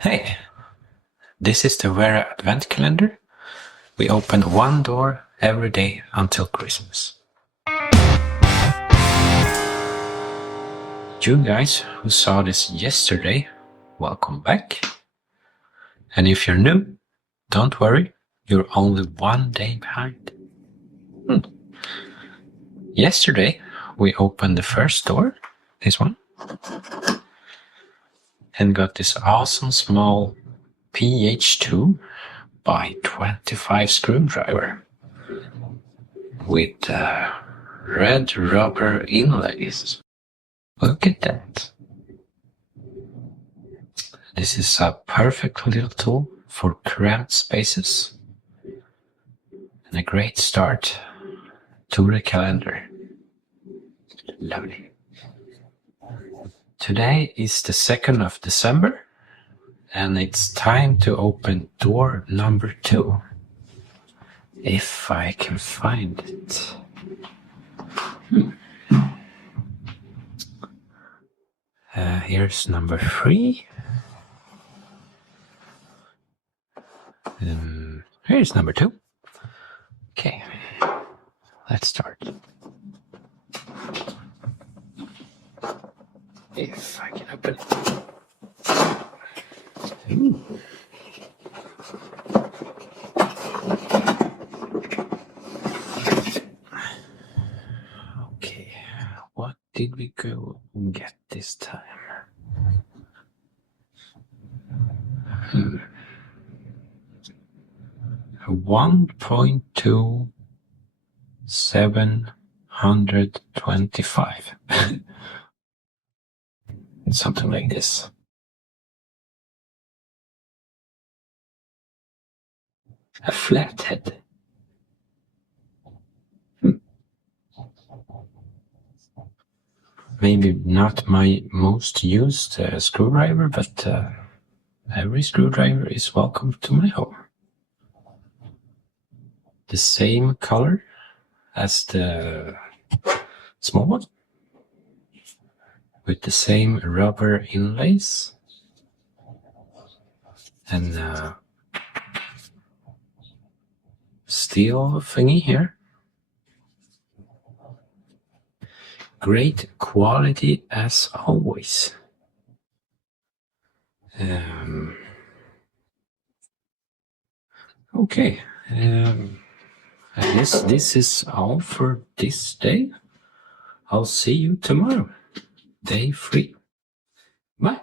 Hey, this is the Wera Advent Calendar. We open one door every day until Christmas. You guys who saw this yesterday, welcome back. And if you're new, don't worry, you're only one day behind. Yesterday, we opened the first door, this one, and got this awesome small PH2 by 25 screwdriver with red rubber inlays. Look at that. This is a perfect little tool for cramped spaces and a great start to the calendar. Lovely. Today is the 2nd of December and it's time to open door number 2. If I can find it. Here's number 3. Here's number 2. Okay, let's start. If I can open it. Okay, what did we go and get this time? A 1.2 725. Something like this. A flathead. Maybe not my most used screwdriver, but every screwdriver is welcome to my home. The same color as the small one, with the same rubber inlays and steel thingy here. Great quality as always. Okay, I guess this is all for this day. I'll see you tomorrow, day 3. Bye.